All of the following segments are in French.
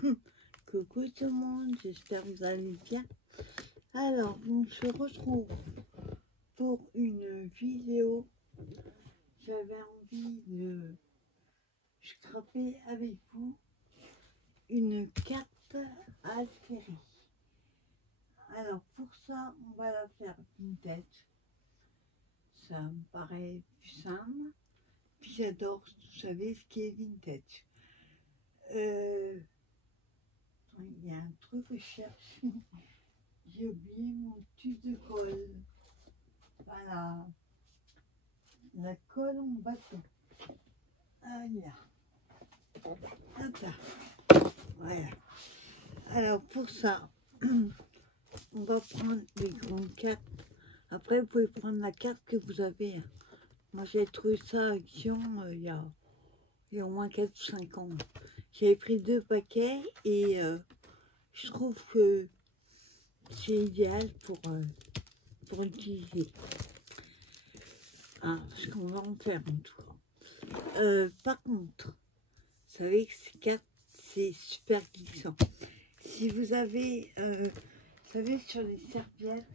Coucou tout le monde, j'espère que vous allez bien. Alors, on se retrouve pour une vidéo. J'avais envie de scraper avec vous une carte Algérie. Alors, pour ça, on va la faire vintage. Ça me paraît plus simple. Puis j'adore, vous savez, ce qui est vintage. Il y a un truc que je cherche. J'ai oublié mon tube de colle. Voilà. La colle en bâton. Ah là. Hop là. Voilà. Alors pour ça, on va prendre les grandes cartes. Après, vous pouvez prendre la carte que vous avez. Moi, j'ai trouvé ça à Action il y a au moins 4 ou 5 ans. J'avais pris 2 paquets et je trouve que c'est idéal pour utiliser. Ah, ce qu'on va en faire en tout cas. Par contre, vous savez que ces cartes, c'est super glissant. Si vous avez, vous savez, sur les serviettes,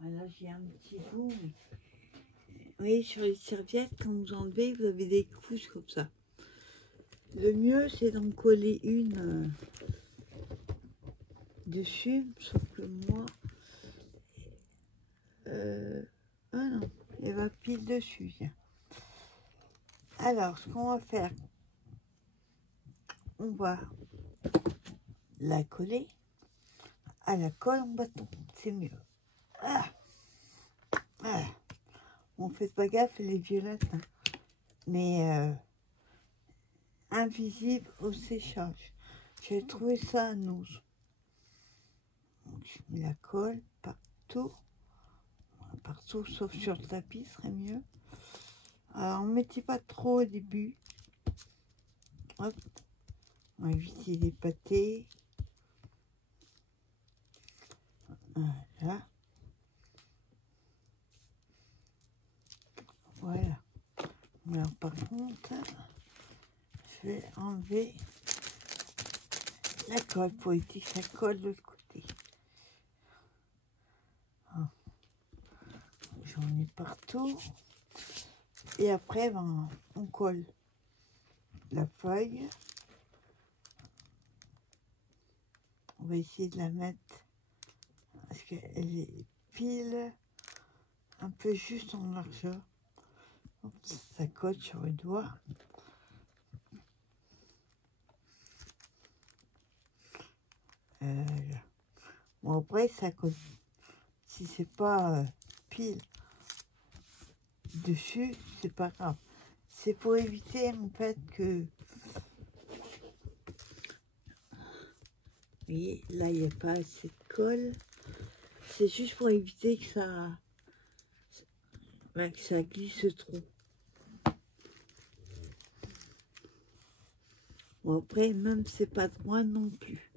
voilà, j'ai un petit bout, mais vous voyez, sur les serviettes, quand vous enlevez, vous avez des couches comme ça. Le mieux, c'est d'en coller une dessus, sauf que moi, ah non, elle va pile dessus. Tiens. Alors, ce qu'on va faire, on va la coller à la colle en bâton, c'est mieux. Ah, ah. On fait pas gaffe, elle est violette, hein. Mais invisible au séchage. J'ai trouvé ça à nous. Je mets la colle partout sauf sur le tapis, serait mieux. Alors, on ne mettait pas trop au début. Hop, on va éviter les pâtés. Voilà. Voilà. Alors, par contre, je vais enlever la colle pour éviter que ça colle de l'autre côté. J'en ai partout. Et après, ben, on colle la feuille. On va essayer de la mettre parce qu'elle est pile un peu juste en largeur. Ça colle sur le doigt. Bon, après, ça colle. Si c'est pas pile dessus, c'est pas grave. C'est pour éviter en fait que... Vous voyez, là, il n'y a pas assez de colle. C'est juste pour éviter que ça glisse trop. Bon, après, même c'est pas droit non plus.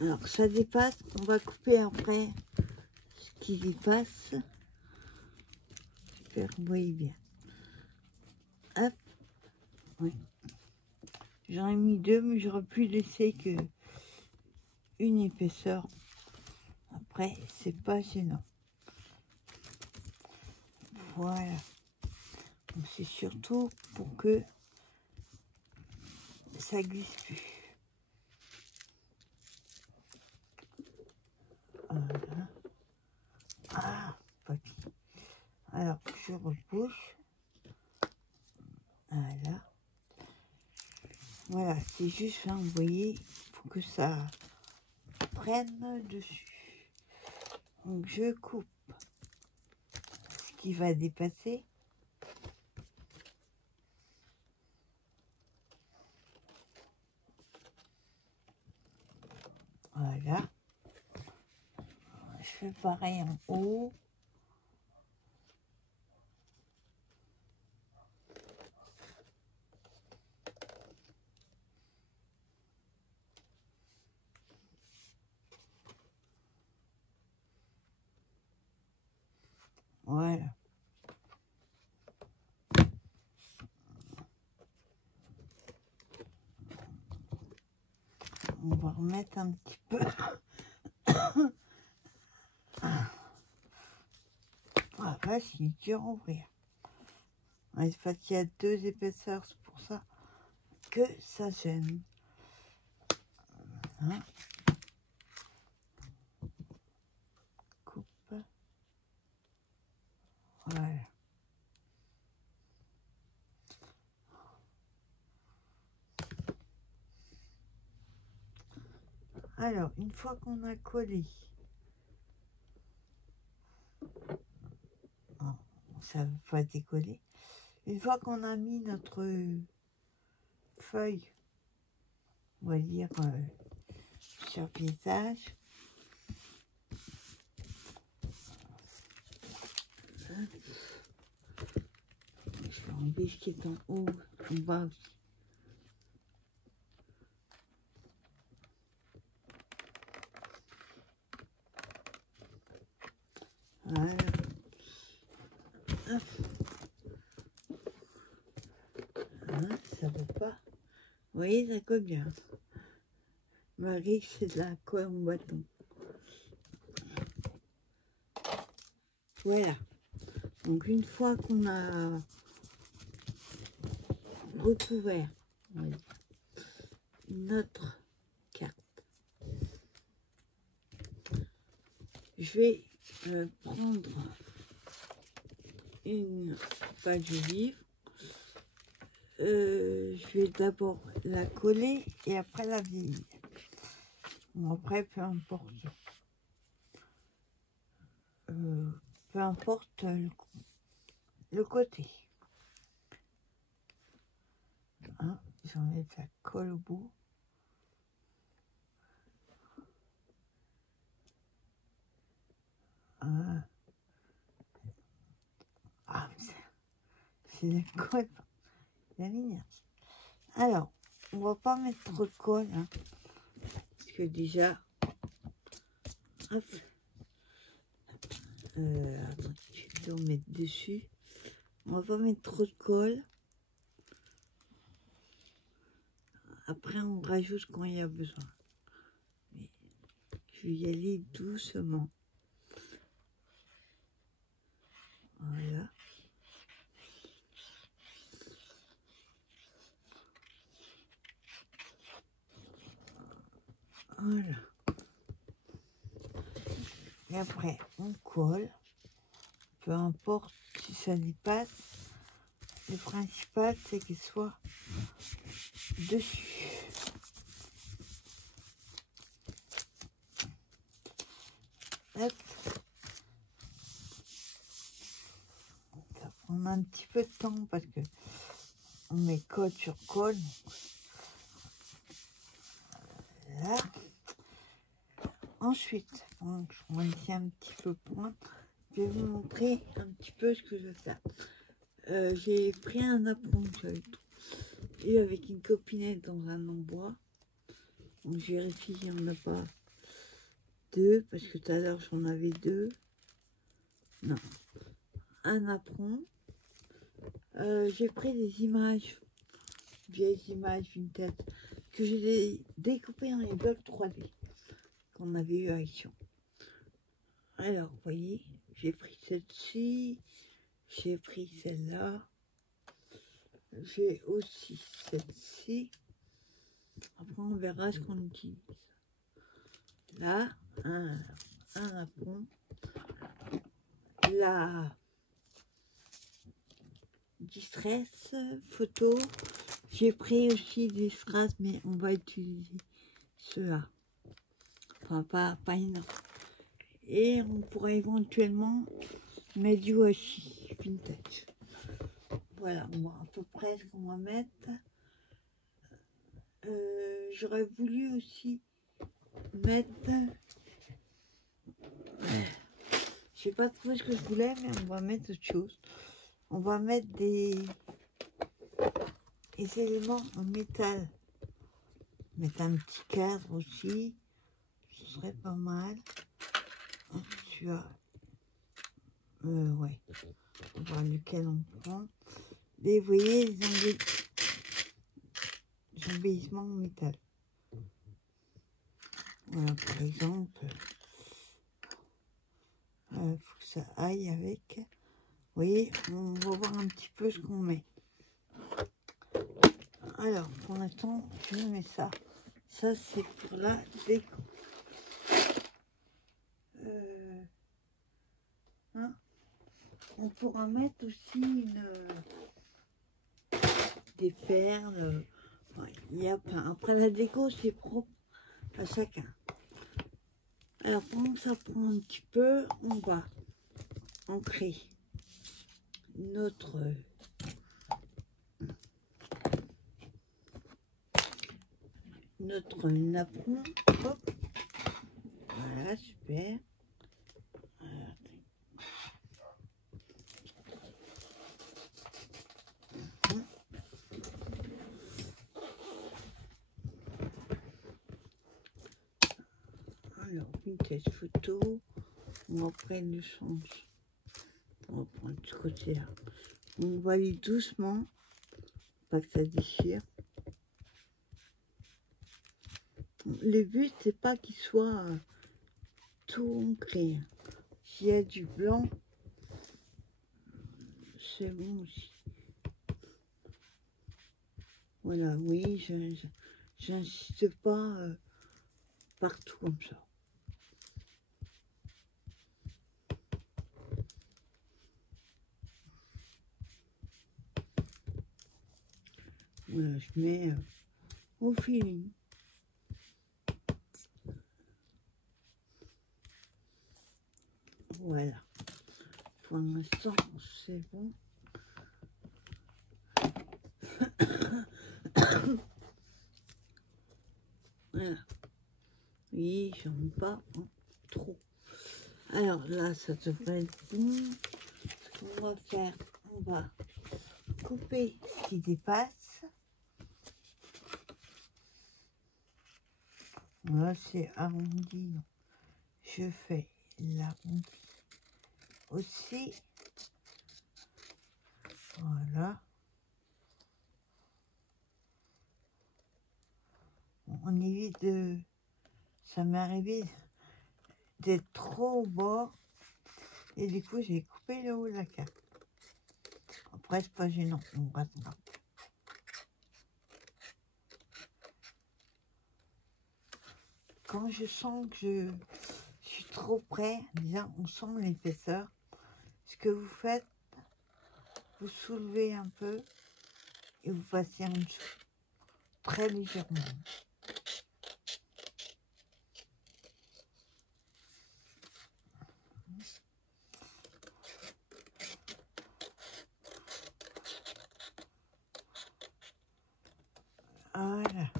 Alors, ça dépasse. On va couper après ce qui dépasse. Super, vous voyez bien. Hop. Oui. J'en ai mis 2, mais j'aurais pu laisser que une épaisseur. Après, c'est pas gênant. Voilà. C'est surtout pour que ça glisse plus. Voilà. Ah, papy. Alors, je rebouche. Voilà. Voilà, c'est juste, hein, vous voyez, il faut que ça prenne dessus. Donc, je coupe ce qui va dépasser. Voilà. Je fais pareil en haut. Voilà. on va remettre un petit peu. Ah, vache, il est dur à ouvrir. Ouais, c'est parce qu'il y a 2 épaisseurs, c'est pour ça que ça gêne. Hein? Coupe. Voilà. Alors, une fois qu'on a collé, bon, ça ne veut pas décoller. Une fois qu'on a mis notre feuille, on va dire sur le visage, je vais enlever ce qui est en haut, en bas aussi. Voilà. Hop. Hein, ça veut pas. Vous voyez, ça colle bien. Marie, c'est de la colle en bâton. Voilà. Donc une fois qu'on a recouvert notre carte, je vais prendre une page de livre. Je vais d'abord la coller et après la vieillir. Bon, après, peu importe. Peu importe le côté. Hein, j'enlève la colle au bout. Ah, c'est la colle. La ligne. Alors, on va pas mettre trop de colle. Hein, parce que déjà... Hop. Attends, je vais en mettre dessus. On va pas mettre trop de colle. Après, on rajoute quand il y a besoin. Mais je vais y aller doucement. Voilà. Voilà. Et après, on colle. Peu importe si ça dépasse. Le principal, c'est qu'il soit dessus. Hop. Ça prend un petit peu de temps parce que on met colle sur colle. Là. Ensuite, donc, je vais ici un petit peu point. Je vais vous montrer un petit peu ce que je vais faire. J'ai pris un apron que j'avais eu avec une copinette dans un embois. Donc je vérifie qu'il n'y en a pas 2 parce que tout à l'heure j'en avais 2. Non, un apron. J'ai pris des images, vieilles images vintage que j'ai découpées dans les blocs 3D qu'on avait eu à Action. Alors, vous voyez, j'ai pris celle-ci, j'ai pris celle-là, j'ai aussi celle-ci. Après, on verra ce qu'on utilise. Là, un apron. La distress photo. J'ai pris aussi des strass, mais on va utiliser ceux-là. Enfin, pas énorme. Et on pourra éventuellement mettre du washi vintage. Voilà, on va à peu près ce qu'on va mettre. J'aurais voulu aussi mettre... Je sais pas trop ce que je voulais, mais on va mettre autre chose. On va mettre des éléments en métal. Mettre un petit cadre aussi. Ce serait pas mal. Tu as... ouais. On va voir lequel on prend. Et vous voyez, les embellissements en métal. Voilà, par exemple, il faut que ça aille avec. Vous voyez, on va voir un petit peu ce qu'on met. Alors, pour l'instant, je mets ça. Ça, c'est pour la déco. Hein, on pourra mettre aussi des perles. Enfin, il y a plein. Après, la déco, c'est propre à chacun. Alors, pendant que ça prend un petit peu, on va ancrer notre napperon. Hop. Voilà, super. Alors, vintage photo. On va prendre le change. On va prendre ce côté-là. On va aller doucement, pas que ça déchire. Le but, c'est pas qu'il soit tout ancré. S'il y a du blanc, c'est bon aussi. Voilà, oui, j'insiste pas partout comme ça. Voilà, je mets au feeling. Voilà. Pour l'instant, c'est bon. Voilà. Oui, j'en ai pas trop. Alors là, ça devrait être bon. Ce qu'on va faire, on va couper ce qui dépasse. Là, c'est arrondi. Je fais l'arrondi aussi. Voilà. On évite de... Ça m'est arrivé d'être trop au bord. Et du coup, j'ai coupé le haut de la carte. Après, c'est pas gênant. On reste là. Quand je sens que je suis trop près, déjà, on sent l'épaisseur. Ce que vous faites, vous soulevez un peu et vous passez en dessous. Très légèrement. Voilà.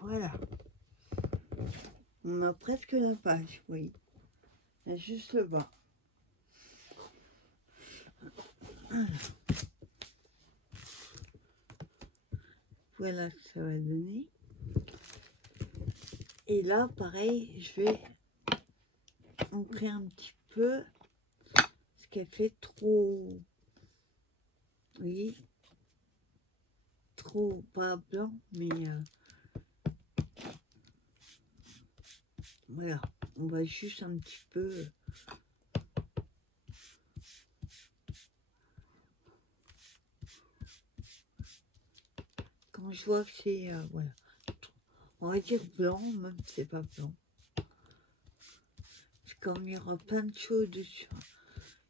Voilà. On a presque la page, oui. Il y a juste le bas. Voilà ce que ça va donner. Et là, pareil, je vais ancrer un petit peu ce qu'elle fait trop, oui, trop, pas blanc, mais voilà, on va juste un petit peu. Quand je vois que c'est, voilà, on va dire blanc, même si c'est pas blanc. Parce que comme il y aura plein de choses dessus,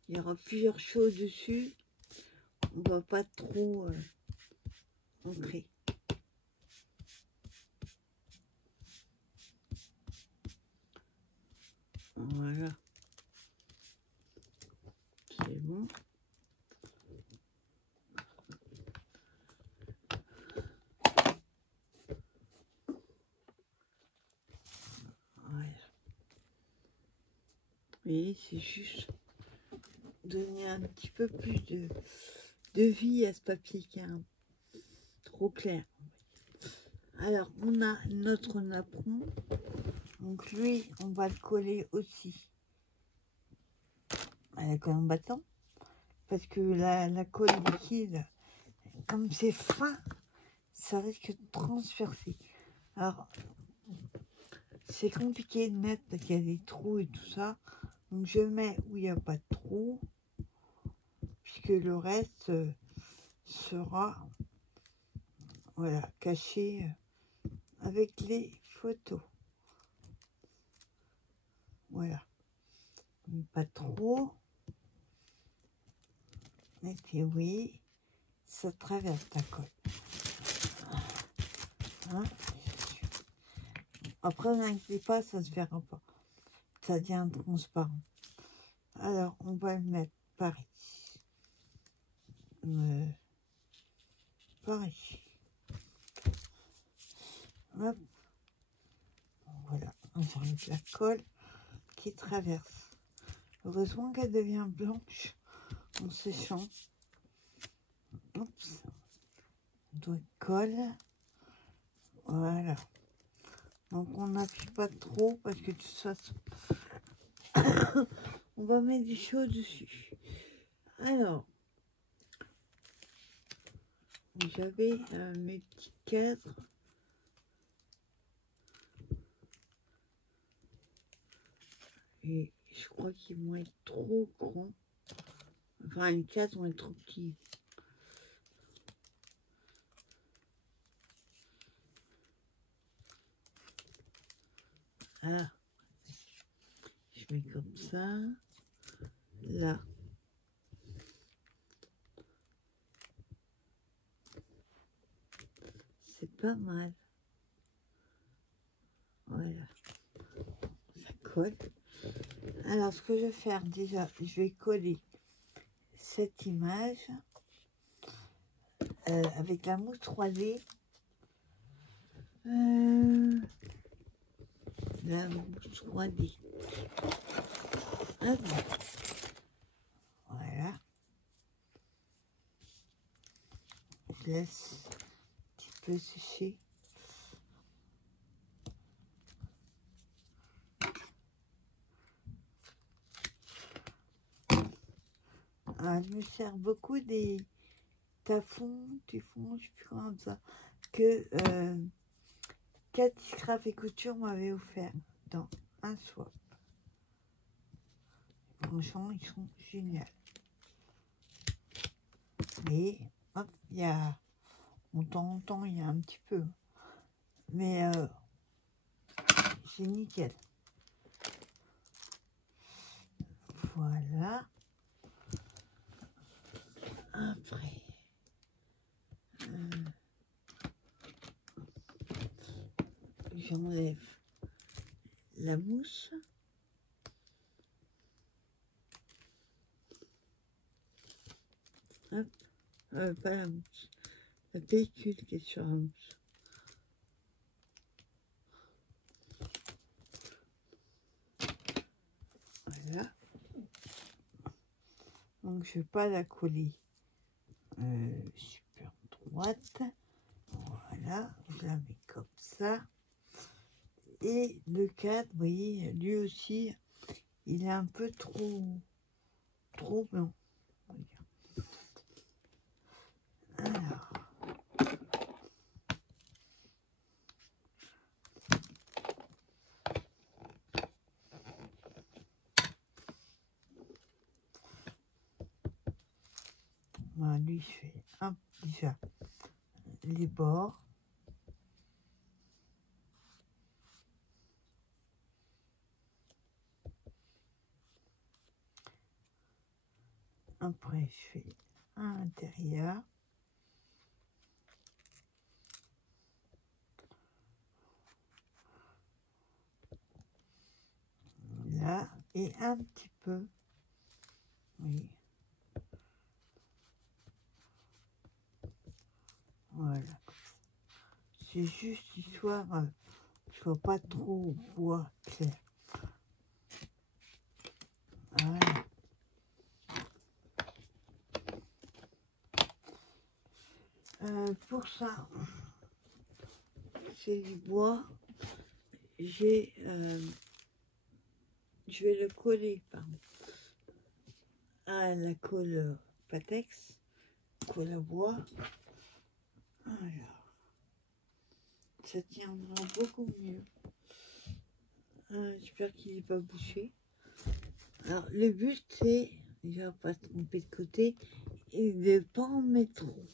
il y aura plusieurs choses dessus, on va pas trop ancrer. Voilà. C'est bon. Voilà. Et c'est juste donner un petit peu plus de vie à ce papier qui est trop clair. Alors, on a notre napperon. Donc lui, on va le coller aussi. à la colle en battant. Parce que la colle liquide, comme c'est fin, ça risque de transpercer. Alors, c'est compliqué de mettre parce qu'il y a des trous et tout ça. Donc je mets où il n'y a pas de trous, puisque le reste sera voilà, caché avec les photos. Voilà. Pas trop. Mais puis oui, ça traverse la colle. Hein, après, n'inquiétez pas, ça se verra pas. Ça devient transparent. Alors, on va le mettre par ici. Par ici. Hop. Voilà, on enlève la colle qui traverse. Heureusement qu'elle devient blanche en séchant. Oups. On doit colle. Voilà. Donc on n'appuie pas trop parce que de toute façon, on va mettre du chaud dessus. Alors, j'avais mes petits cadres. Et je crois qu'ils vont être trop grands. Enfin, les cadres vont être trop petits. Ah, je mets comme ça. Là. C'est pas mal. Voilà. Ça colle. Alors, ce que je vais faire déjà, je vais coller cette image avec la mousse 3D. La mousse 3D. Hop. Voilà. Je laisse un petit peu sécher. Ah, je me sers beaucoup des tafons, du fond, je sais plus comment ça, que Cathy Craft et Couture m'avait offert dans un swap. Franchement, ils sont géniaux. Et hop, il y a, de temps en temps, il y a un petit peu. Mais c'est nickel. Voilà. Après, j'enlève la mousse. Hop. Pas la mousse. La pellicule qui est sur la mousse. Voilà. Donc je ne vais pas la coller super droite. Voilà, je la mets comme ça. Et le cadre, vous voyez, lui aussi, il est un peu trop blanc. Alors, voilà, lui, je fais déjà les bords. Après, je fais à l'intérieur. Là, et un petit peu. Oui. Voilà. C'est juste histoire que je ne sois pas trop bois clair. Voilà. Pour ça, c'est du bois. Je vais le coller, pardon. à la colle Patex, colle à bois. Alors, ça tiendra beaucoup mieux. J'espère qu'il n'est pas bouché. Alors, le but, c'est, je vais pas tromper de côté, et de ne pas en mettre trop.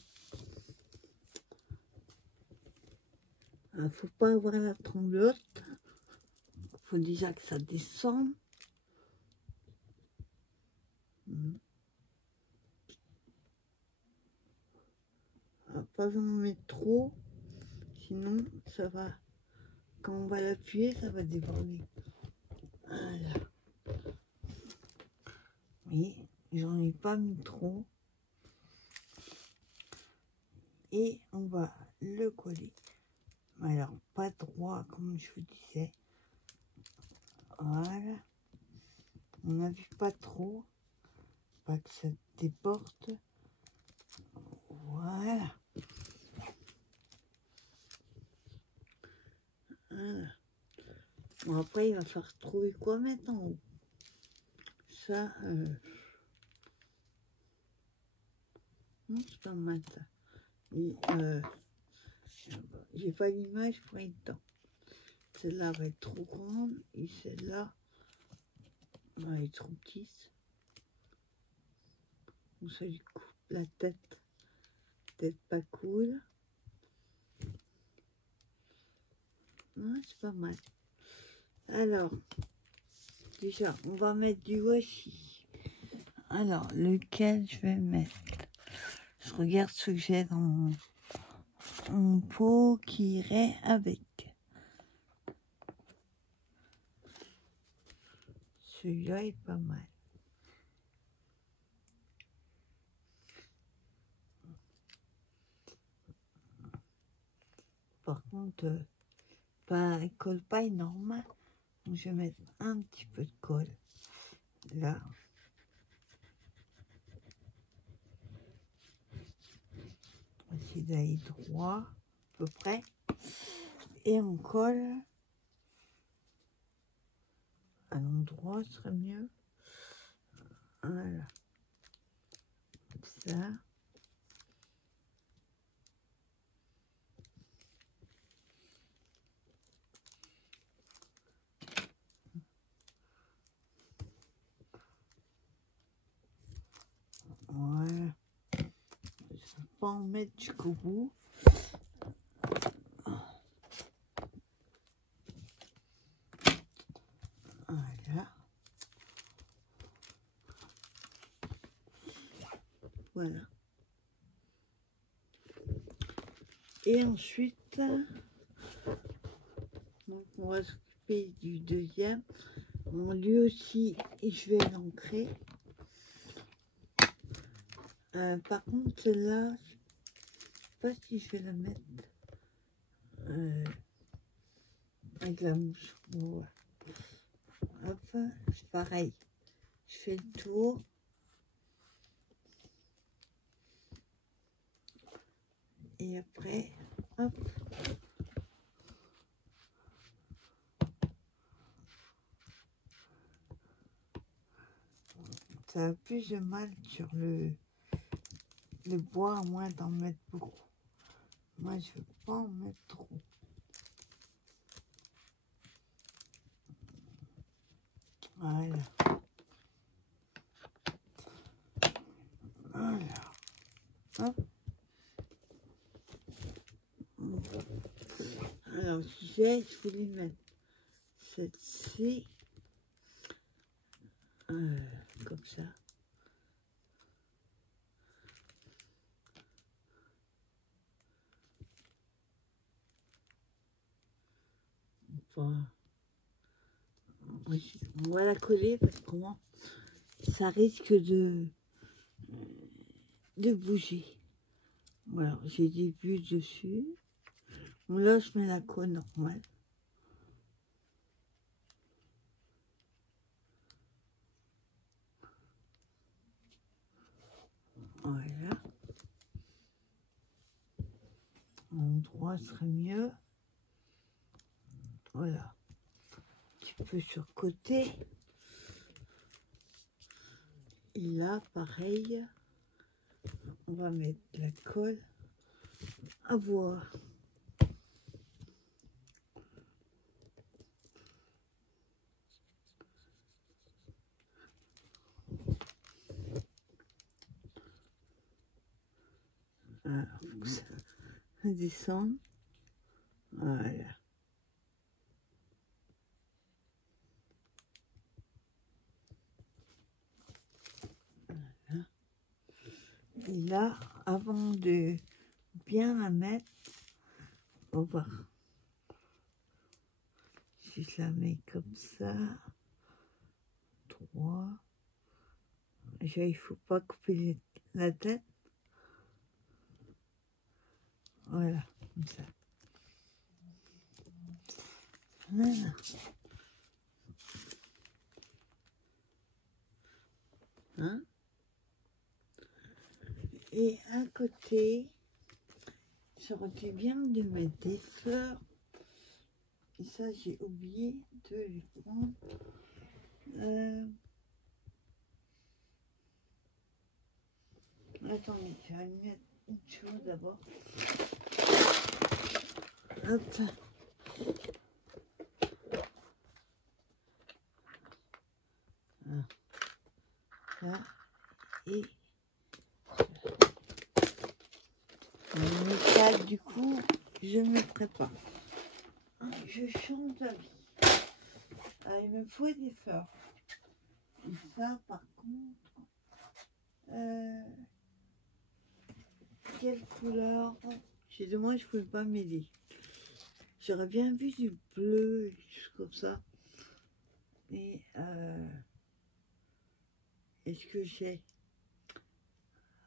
Il ne faut pas avoir la tremblote. Il faut déjà que ça descende. Pas en mettre trop, sinon ça va, quand on va l'appuyer, ça va déborder. Voilà. Oui, j'en ai pas mis trop. Et on va le coller. Alors, pas droit, comme je vous disais. Voilà. On n'appuie pas trop, pas que ça déborde. Voilà. Voilà. Bon, après, il va falloir trouver quoi mettre en haut. Ça, non, c'est pas mal ça. Et, j'ai pas l'image pour être dedans. Celle-là va être trop grande et celle-là va être trop petite. Donc ça lui coupe la tête. Peut-être pas cool. Ouais, c'est pas mal. Alors, déjà, on va mettre du washi. Alors, lequel je vais mettre? Je regarde ce que j'ai dans mon pot qui irait avec. Celui-là est pas mal. Par contre, pas colle paille normale. Donc je vais mettre un petit peu de colle là. On va essayer d'aller droit à peu près. Et on colle à l'endroit, ce serait mieux. Voilà. Ça. Voilà. Je ne vais pas en mettre jusqu'au bout. Voilà. Voilà. Et ensuite, donc on va s'occuper du deuxième. Bon, lui aussi, je vais l'ancrer. Par contre, celle-là, je ne sais pas si je vais la mettre avec la mouche. Voilà. Hop, c'est pareil. Je fais le tour. Et après, hop. Ça a plus de mal sur le bois, à moins d'en mettre beaucoup. Moi, je ne veux pas en mettre trop. Voilà. Voilà. Hop. Alors, je voulais mettre celle-ci comme ça. Enfin, on va la coller parce que ça risque de bouger. Voilà, j'ai des bulles dessus. Bon, là, je mets la colle normale. Voilà. L'endroit serait mieux. Voilà. Un petit peu sur le côté. Et là, pareil, on va mettre la colle à bois. Alors, ça descend. Voilà. Voilà. Et là, avant de bien la mettre, on va voir. Si je la mets comme ça, 3. Il faut pas couper la tête. Voilà, comme ça. Voilà. Hein? Et à côté, j'aurais dû bien de mettre des fleurs. Et ça, j'ai oublié de les prendre. Attendez, je vais mettre une chose d'abord. Hop. Là. Et le métal, du coup, je ne mettrai pas. Je change d'avis. Il me faut des fleurs. Et ça, par contre, quelle couleur? Chez moi, je ne pouvais pas m'aider. J'aurais bien vu du bleu, juste comme ça. Mais est-ce que j'ai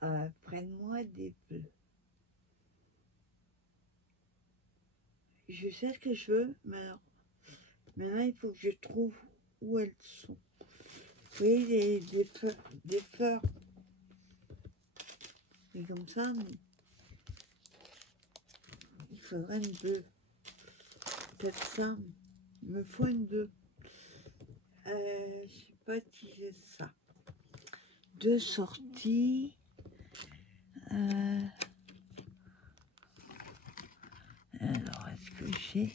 près de moi des bleus? Je sais ce que je veux, mais alors, maintenant il faut que je trouve où elles sont. Vous voyez, des fleurs. Et comme ça, mais il faudrait une bleue. Peut-être ça, il me faut une bleue. Je sais pas si j'ai ça. Deux sorties. Alors, est-ce que j'ai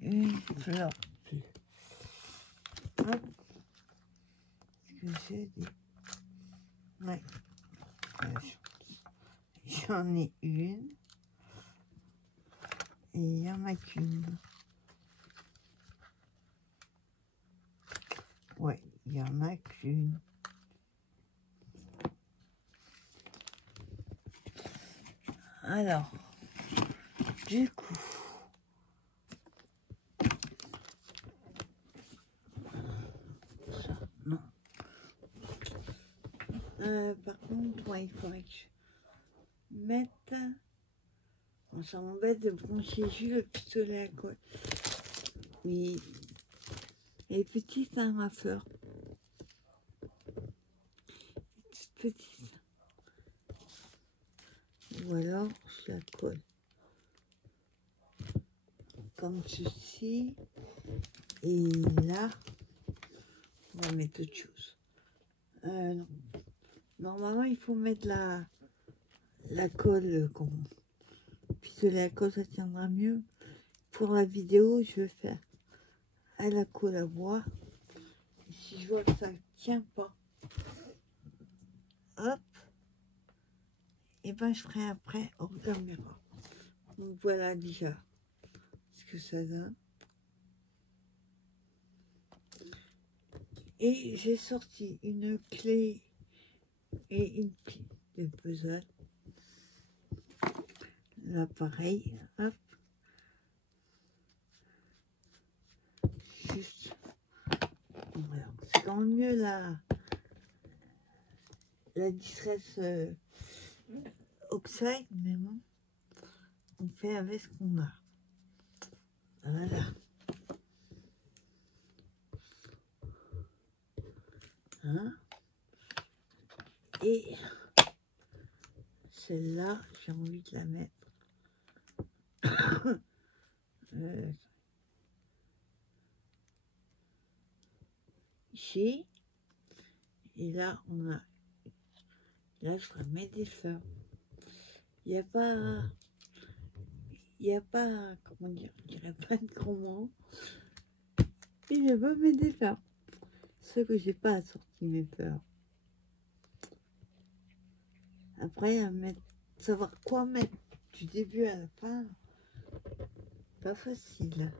une fleur bleue? Hop. Est-ce que j'ai des... Ouais. J'en ai une. Et il n'y en a qu'une. Ouais, il n'y en a qu'une. Alors, du coup, ça, non. Par contre, ouais, il faudrait que je mette... Bon, ça m'embête de brancher juste le pistolet à colle. Oui. Et petite, hein, ma fleur. Petite. Ou alors, je la colle. Comme ceci. Et là, on va mettre autre chose. Non. Normalement, il faut mettre la colle. Pistolet à colle, ça tiendra mieux. Pour la vidéo, je vais faire à la colle à bois. Et si je vois que ça ne tient pas, hop, et ben je ferai après hors caméra. Donc voilà déjà ce que ça donne. Et j'ai sorti une clé et une clé de puzzle. Là pareil, hop. Juste. Voilà. C'est quand même mieux la distress oxide, mais bon, on fait avec ce qu'on a. Voilà. Hein? Et celle-là, j'ai envie de la mettre ici. Et là, on a... Là, je remets des fleurs. Il n'y a pas... Il n'y a pas... Comment dire? Il n'y a pas de gros mots. Et je vais mettre des fleurs. Ce que j'ai pas assorti mes fleurs. Après, à mettre... Savoir quoi mettre du début à la fin. Pas facile.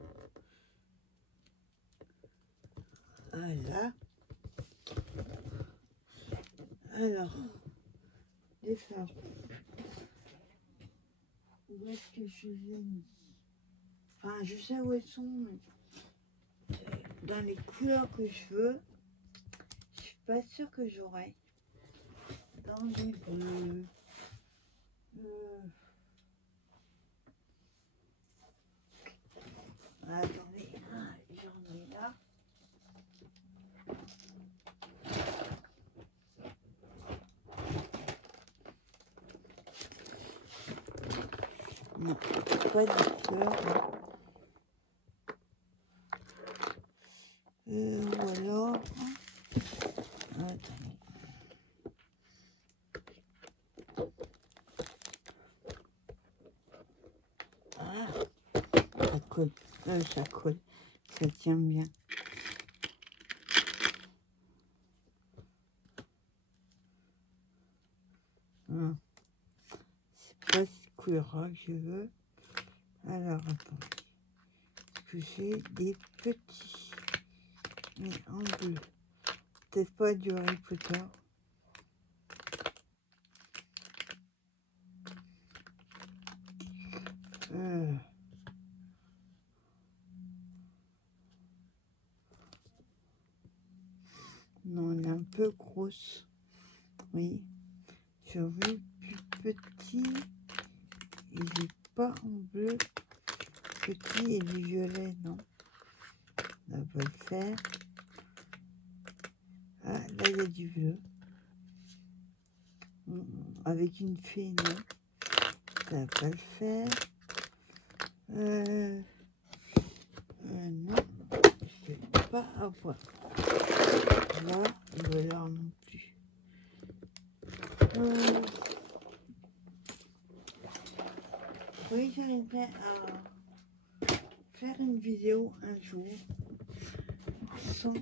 Voilà. Alors, les fleurs. Où est-ce que je les ai mis? Enfin, je sais où elles sont, mais dans les couleurs que je veux, je suis pas sûre que j'aurai. Dans les bleus. Attendez, j'en ai là. Non, pas de fleurs. Ou alors... Attendez. Ah, ça colle. Ça colle. Ça tient bien. Ah, c'est pas cette couleur-là que je veux. Alors, attendez. Est-ce que j'ai des petits, mais en bleu? Peut-être pas du Harry Potter. Non, elle est un peu grosse. Oui. Je veux plus petit. Et j'ai pas en bleu. Petit et du violet, non. Ça va pas le faire. Ah, là, il y a du bleu. Avec une fée, non. Ça va pas le faire. Non. Je vais pas avoir. Là, voilà non plus. Oui, j'arriverai à faire une vidéo un jour sans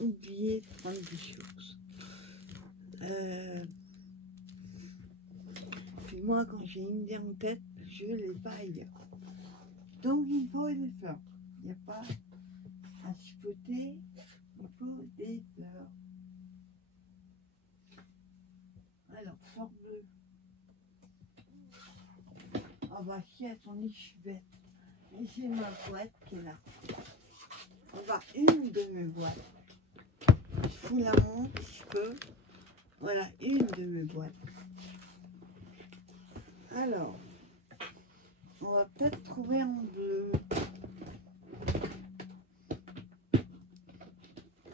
oublier de prendre des choses. Puis moi, quand j'ai une idée en tête, je ne l'ai pas ailleurs. Donc, il faut des fleurs. Il n'y a pas à chipoter, il faut des fleurs. Alors, fleur bleue. Ah bah si, attendez, je suis bête. Et c'est ma boîte qui est là. Enfin, une de mes boîtes. Je vous la montre si je peux. Voilà, une de mes boîtes. Alors, on va peut-être trouver en bleu.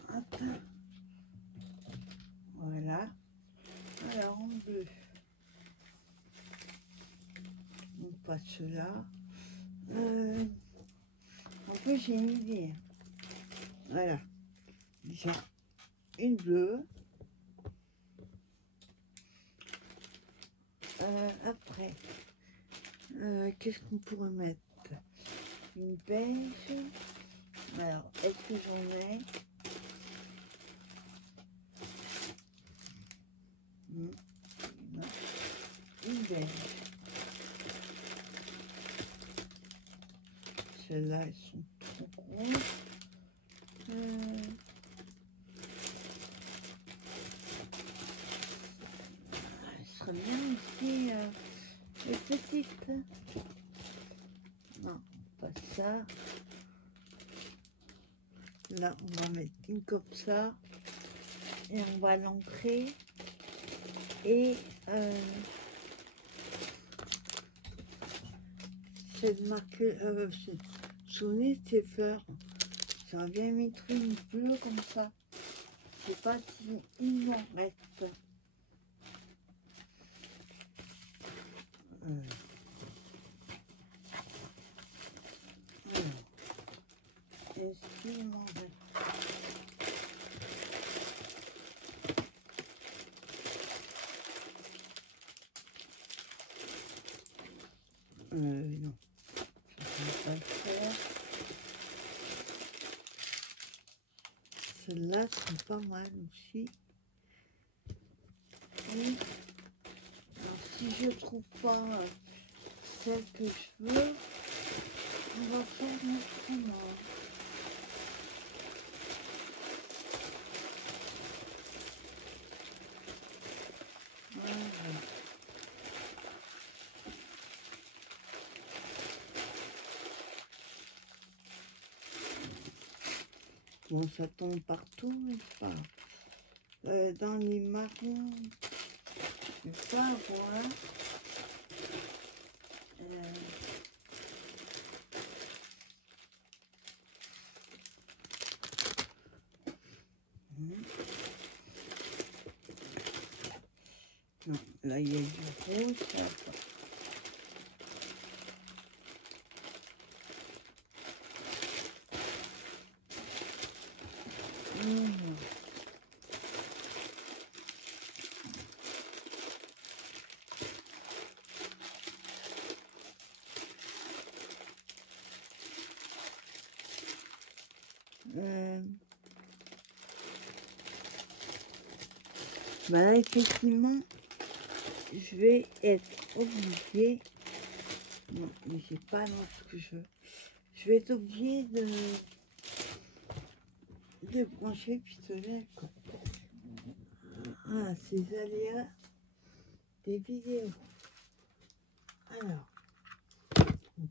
Attends. Voilà. Alors, en bleu. Donc, pas cela. En plus, j'ai une idée. Voilà. Déjà, une bleue. Après, qu'est-ce qu'on pourrait mettre? Une beige. Alors, est-ce que j'en ai? Non. Une beige. Celles-là, elles sont trop grosses. Elle serait bien aussi les petites. Non, pas ça. Là, on va mettre une comme ça. Et on va l'ancrer. Et cette marque, souvenez ces fleurs. J'aurais bien mettre une bleue comme ça. Je sais pas si il m'en reste. Est-ce qu'il m'en reste? Non, je ne vais pas le faire. Celles-là sont pas mal aussi. Et alors, si je trouve pas celle que je veux, on va faire autrement. Voilà. Bon, ça tombe partout, mais pas. Dans les marrons, je vais pas avoir. Non, là il y a du rouge, ça va pas. Non. Bah là, effectivement, je vais être obligée. Non, mais j'ai pas dans ce que je veux. Je vais être obligée de brancher le pistolet, quoi. Ah, ces aléas des vidéos. Alors,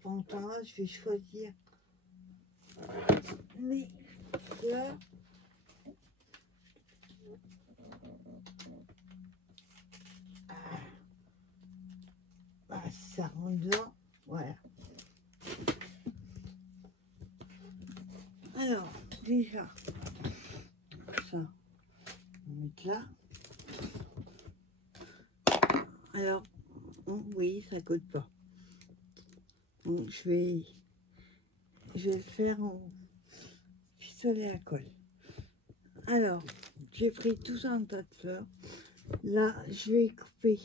pendant ce temps-là, je vais choisir mes fleurs. Ah, ça rentre dedans. Voilà. Alors, déjà, ça, on va mettre là. Alors, oui, ça colle pas. Donc, je vais le faire en pistolet à colle. Alors, j'ai pris tout un tas de fleurs. Là, je vais couper.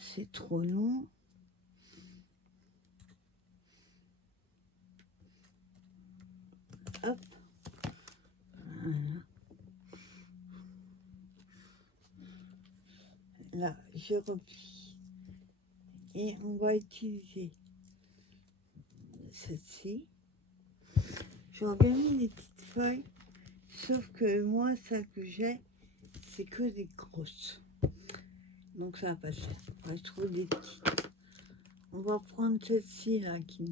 C'est trop long. Hop. Voilà. Là, je replie. Et on va utiliser celle-ci. J'aurais bien mis des petites feuilles. Sauf que moi, celle que j'ai, c'est que des grosses. Donc ça va pas le faire. Je trouve des petites. On va prendre celle-ci là qui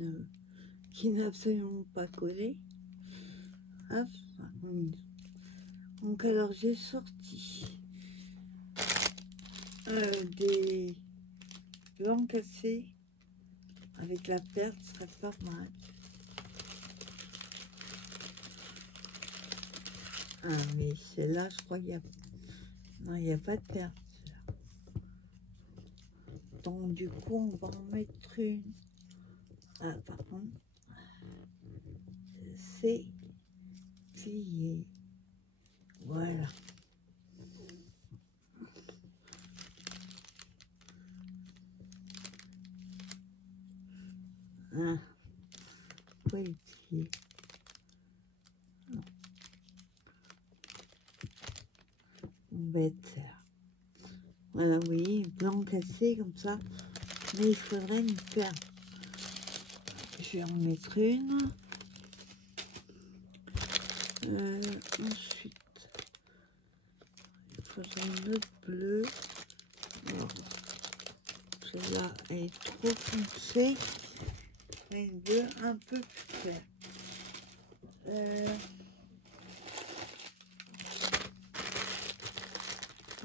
n'est absolument pas collée. Hop. Donc alors j'ai sorti des blancs cassés avec la perte, ce serait pas mal. Ah mais celle-là, je crois qu'il y a... Non, il n'y a pas de perte. Donc du coup, on va en mettre une. Ah, par contre, c'est plié. Voilà. Ah, oui, plié. Bête. Voilà, vous voyez, blanc cassé comme ça. Mais il faudrait une paire. Je vais en mettre une. Ensuite, il faudrait une autre bleue. Celle-là est trop foncée. Une bleue un peu plus claire.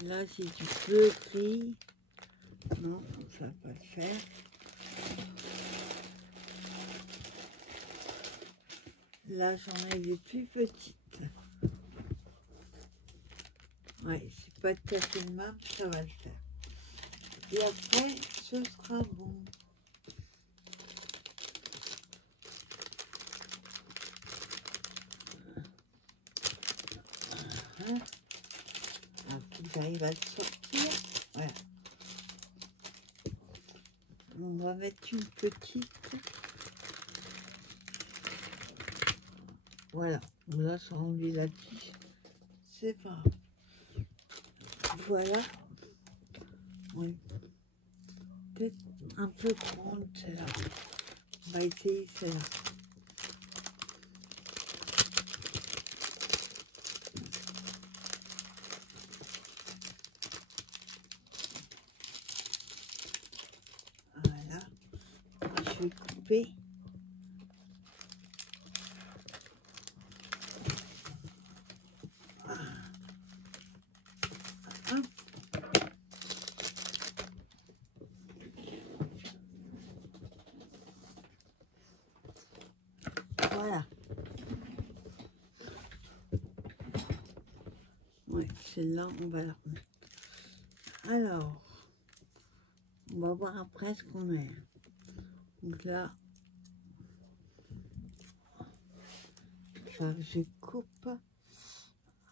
Là, j'ai du bleu gris. Non, ça va pas le faire. Là, j'en ai des plus petites. Ouais, c'est pas tout à fait le même, ça va le faire. Et après, ce sera bon. Hein? Alors, faut que j'arrive à le sortir. Voilà. On va mettre une petite. Voilà, là ça enlève la tige, c'est pas grave. Voilà, oui, peut-être un peu grande celle-là. On va essayer celle-là. Voilà, je vais couper. Voilà. Ouais, celle-là, on va la remettre. Alors, on va voir après ce qu'on met. Donc là, je coupe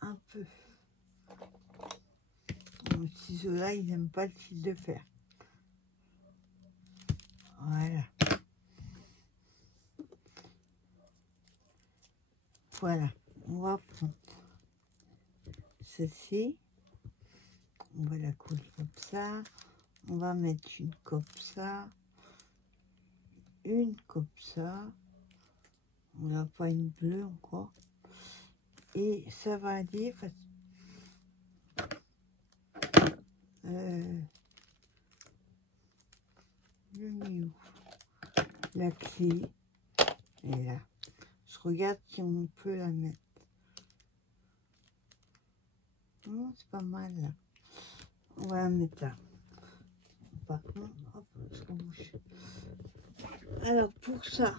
un peu. Mon ciseau-là, il n'aime pas le fil de fer. Voilà. Voilà. On va prendre celle-ci. On va la couler comme ça. On va mettre une comme ça. Une comme ça. On n'a pas une bleue encore. Et ça va aller... le milieu. La clé est là. Je regarde si on peut la mettre. Non, c'est pas mal là. On va la mettre là. Par contre, hop, ça bouge. Alors pour ça,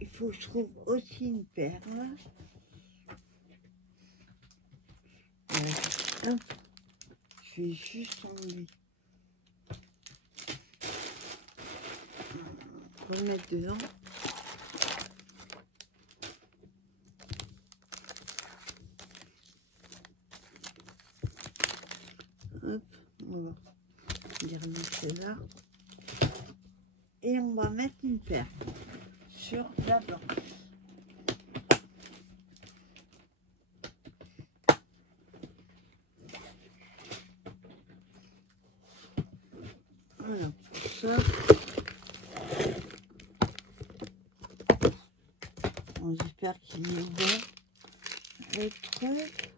il faut que je trouve aussi une perle. Voilà. Hop. Je vais juste enlever. Remettre dedans. Hop, on va garder celle-là. Et on va mettre une perle sur la blanche. Voilà, pour ça. J'espère qu'il est ouvert. Le truc.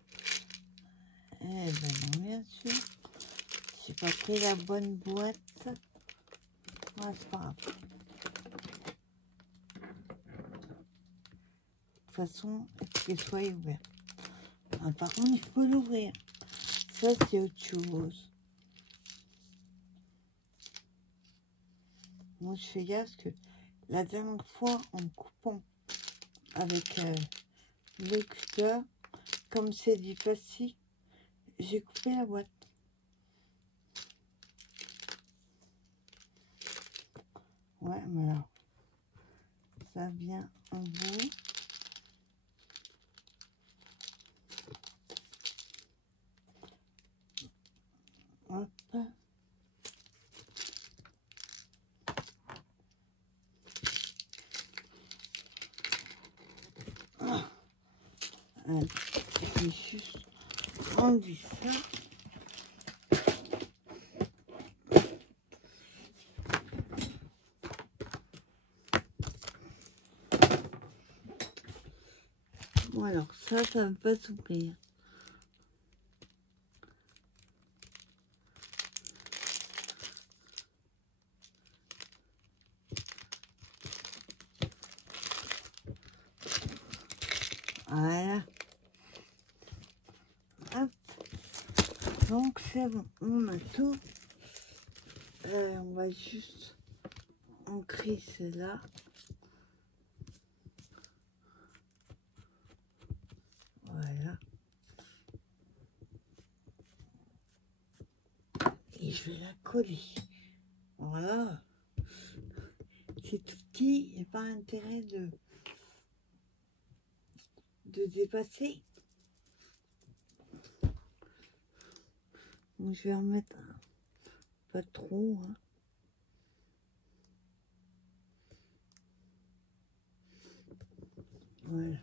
Eh ben non, bien sûr. J'ai pas pris la bonne boîte. Ouais, c'est pas grave. De toute façon, il faut qu'il soit ouvert. Ah, par contre, il faut l'ouvrir. Ça, c'est autre chose. Moi, je fais gaffe que la dernière fois, en coupant avec le cutter, comme c'est du plastique, j'ai coupé la boîte. Ouais, mais alors, ça vient en bout. Hop. J'ai juste rendu ça. Bon, alors ça ne va pas s'ouvrir. Voilà. Hop. Donc c'est bon, on a tout. On va juste ancrer celle-là. Voilà. Et je vais la coller. Voilà. C'est tout petit, il n'y a pas intérêt de dépasser. Donc je vais en mettre pas trop. Hein. Voilà.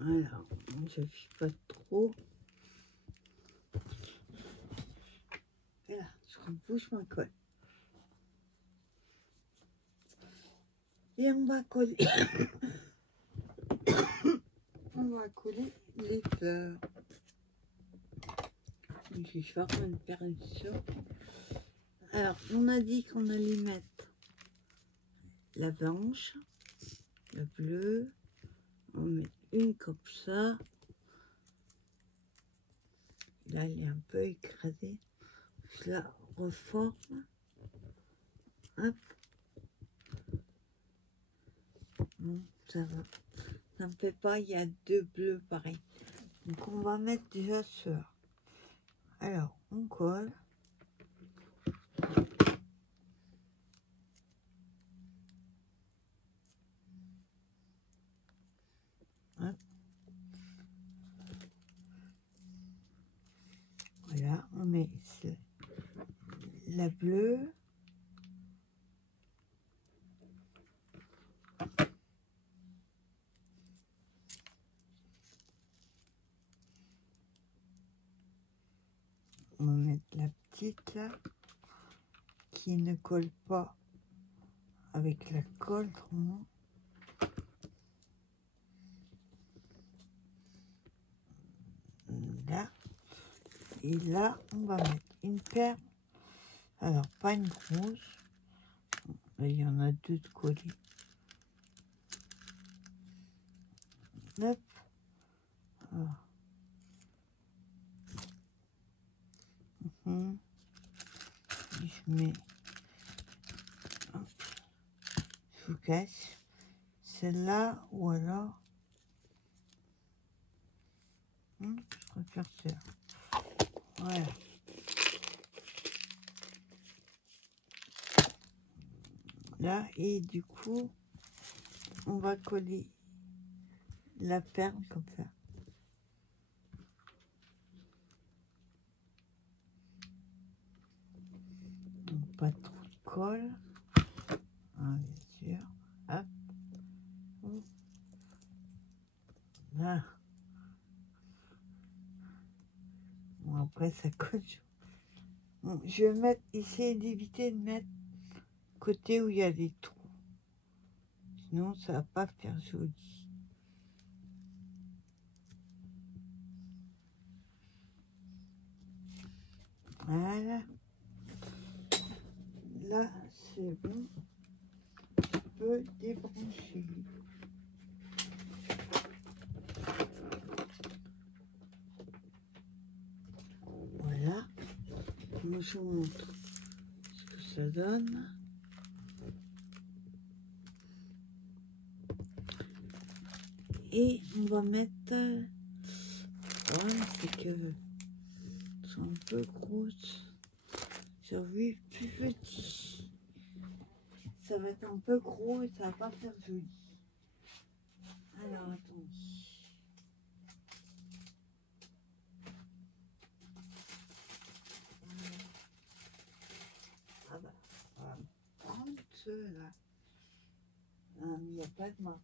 Alors, je ne suis pas trop. Voilà, je rebouche ma colle. Et on va coller. On va coller les fleurs. Je suis en train de faire une sorte. Alors, on a dit qu'on allait mettre la blanche, la bleue. On va mettre une comme ça. Là, elle est un peu écrasée. Je la reforme. Hop. Bon, ça va. Ça me fait pas, il y a deux bleus pareil. Donc, on va mettre déjà ceux-là. Alors, on colle. Hop. Voilà, on met la bleue. On va mettre la petite là, qui ne colle pas avec la colle autrement. Là. Et là, on va mettre une paire. Alors, pas une grosse. Là, il y en a deux de collés. Hop. Ah. Je mets. Hop. Je vous cache. Celle-là, ou alors. Je préfère celle-là. Voilà. Là, et du coup, on va coller la perle comme ça. Donc, pas trop de colle. Hein, bien sûr. Hop. Là. Bon, après, ça colle. Bon, je vais mettre, essayer d'éviter de mettre côté où il y a des trous. Sinon, ça va pas faire joli. Voilà. Là, c'est bon. Je peux débrancher. Voilà. Moi, je vous montre ce que ça donne. Et on va mettre... Voilà, c'est que... C'est un peu grosses. J'ai envie plus petit. Ça va être un peu gros et ça va pas faire joli. Alors, attendez. Ah bah, on va prendre ceux-là. Il n'y a pas de marron.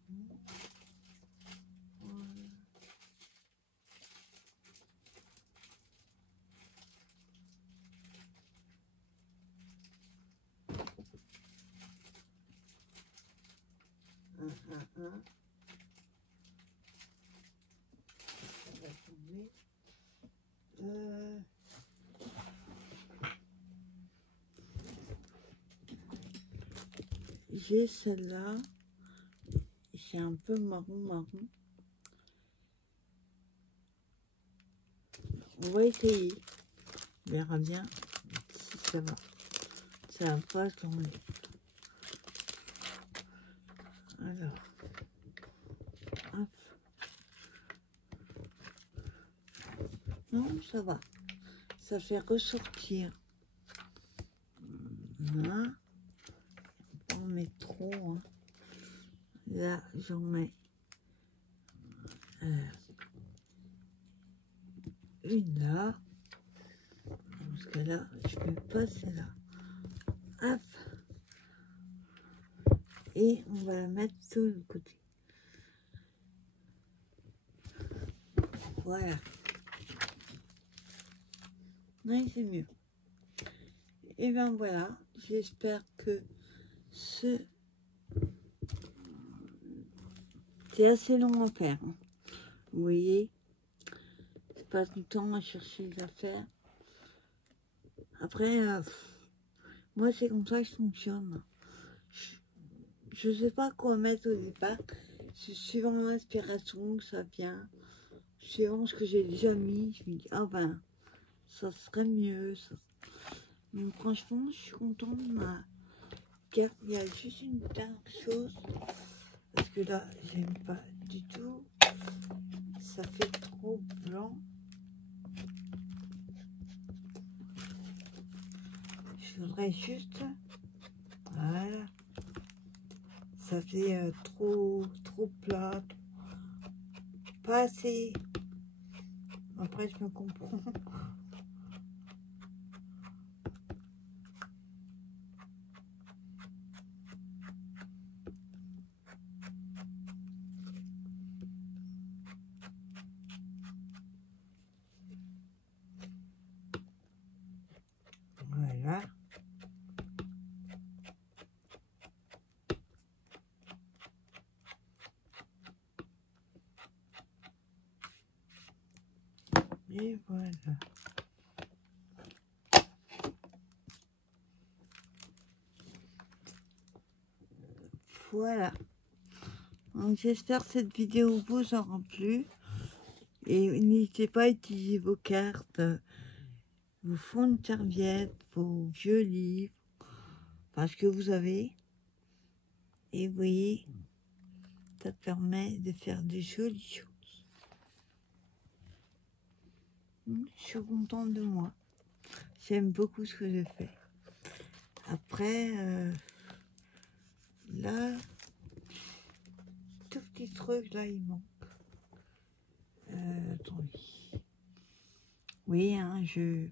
Ça va tomber. J'ai celle-là. C'est un peu marron. On va essayer. On verra bien si ça va. Ça va pas tomber. Alors. Hop. Non, ça va. Ça fait ressortir. Là. Pas en mettre trop. Hein. Là, j'en mets une là. Parce que là, je vais passer là. Hop. Et on va la mettre sur le côté. Voilà. Oui, c'est mieux. Et bien voilà, j'espère que c'est assez long à faire. Vous voyez, c'est pas tout le temps à chercher les affaires. Après, moi c'est comme ça que je fonctionne. Je sais pas quoi mettre au départ. C'est suivant l'inspiration que ça vient. Suivant ce que j'ai déjà mis, je me dis, ah ben, ça serait mieux. Ça. Donc franchement, je suis contente de ma carte. Il y a juste une dernière chose. Parce que là, j'aime pas du tout. Ça fait trop blanc. Je voudrais juste... Voilà. Ça fait trop plat. Pas assez. Après, je me comprends. Voilà. Et voilà. Voilà. Donc j'espère que cette vidéo vous aura plu. Et n'hésitez pas à utiliser vos cartes, vos fonds de serviette, vos vieux livres, parce que vous avez. Et vous voyez, ça permet de faire des jolies choses. Je suis contente de moi. J'aime beaucoup ce que je fais. Après, là, tout petit truc, là, il manque. Attendez. Oui, hein, je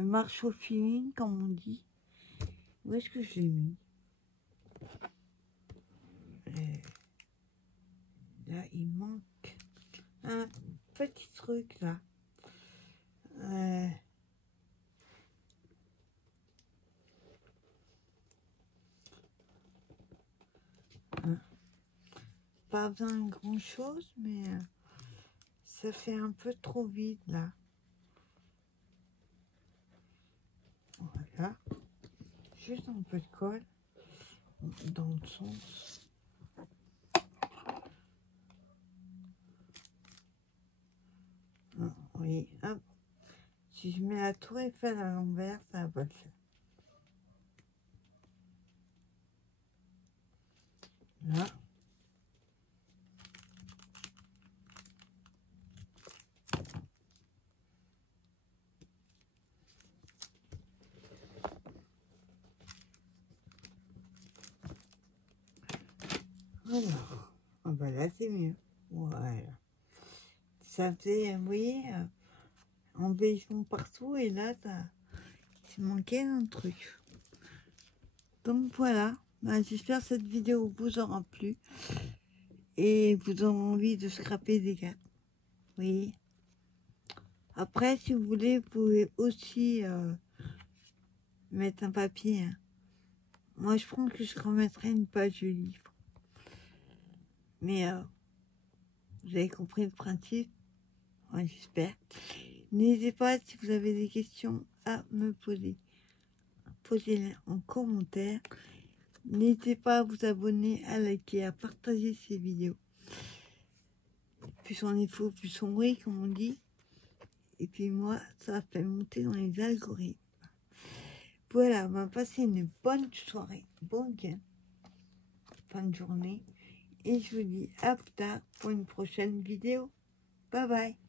marche au feeling, comme on dit. Où est-ce que je l'ai mis? Là, il manque un petit truc, là. Pas besoin de grand chose, mais ça fait un peu trop vide là. Voilà. Juste un peu de colle dans le sens. Oui, hop. Si je mets la tour Eiffel à l'envers, ça va pas le faire. Là. Alors, ah bah là c'est mieux. Voilà. Ça fait, vous voyez, embellissement partout et là, il manquait un truc. Donc voilà, bah, j'espère que cette vidéo vous aura plu et vous aurez envie de scraper des cartes. Oui. Après, si vous voulez, vous pouvez aussi mettre un papier. Hein. Moi, je pense que je remettrai une page du livre. Mais vous avez compris le principe, ouais, j'espère. N'hésitez pas, si vous avez des questions, à me poser. Posez-les en commentaire. N'hésitez pas à vous abonner, à liker, à partager ces vidéos. Plus on est faux, plus on rit, comme on dit. Et puis moi, ça fait monter dans les algorithmes. Voilà, on va passer une bonne soirée, bon week-end, fin de journée. Et je vous dis à plus tard pour une prochaine vidéo. Bye bye.